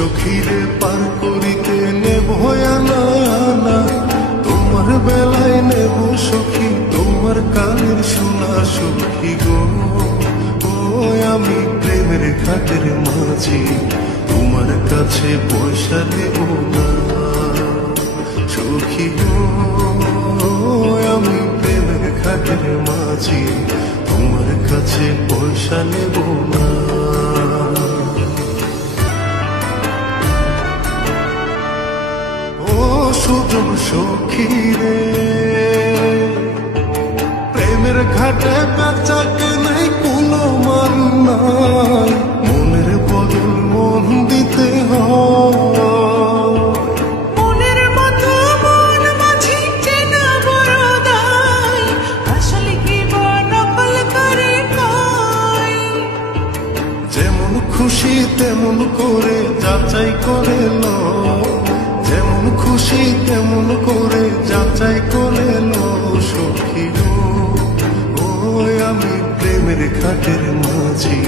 সখীরে পার করিতে নেব আনা আনা, তোমার বেলায় নেব সখী তোমার কানের শোনা সখী গো। ও আমি প্রেমের ঘাটের মাঝি, তোমার কাছে পয়সা নেব না সখী গো। আমি প্রেমের ঘাটের মাঝি, তোমার কাছে পয়সা নেব না। সুজন সখী রে, প্রেমের ঘাটে বেচাকে নাই কোনো মান নাই, মনের বদল মন দিতে হয়। যেমন খুশি তেমন করে যাচাই করে লো, যেমন খুশি তেমন করে যাচাই করে লো সখী গো। ও আমি প্রেমের ঘাটের মাঝি,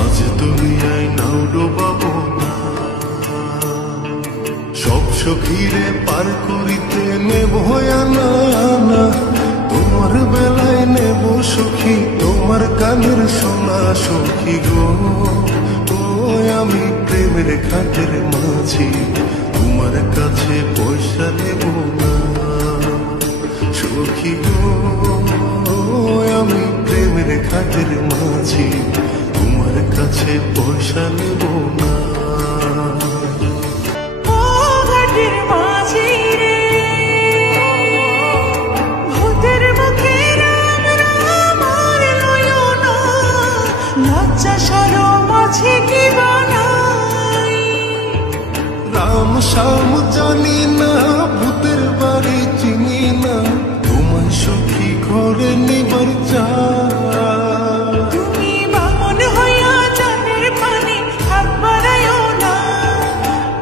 আজ দুনিয়ায় নাও ডোবাবো না। সব সখীরে পার করিতে নেব আনা আনা, তোমার বেলায় নেব সখী তোমার কানের শোনা সখী গো। ও আমি প্রেমের ঘাটের মাঝি, তোমার কাছে পয়সা নেব না সখী গো। আমি প্রেমের ঘাটের মাঝি, তোমার কাছে পয়সা নেব না। রাম শ্যাম জানি না, ভূতের বাড়ি চিনি না, তোমায় সখী ঘরে নিবার চাই। তুমি বামন হইয়া জানের পানি হাত বাড়াইও না,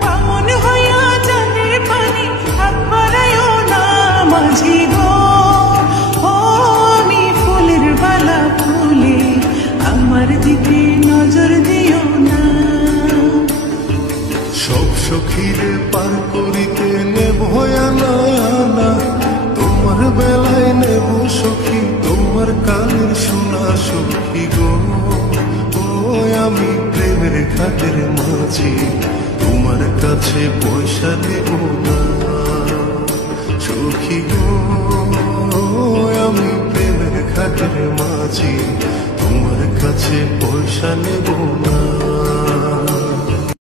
বামন হইয়া জানের পানি হাত বাড়াইও না মাঝি গো। ও আমি ফুলের বালা ফুলে, আমার দিকে নজর দিও না। সব সখীরে পার করিতে নেব আনা আনা, তোমার বেলায় নেব সখী তোমার কানের শোনা সখী গো। ও আমি প্রেমের ঘাটের মাঝি, তোমার কাছে পয়সা নেব না সখী গো। আমি প্রেমের ঘাটের মাঝি, তোমার কাছে পয়সা নেব না।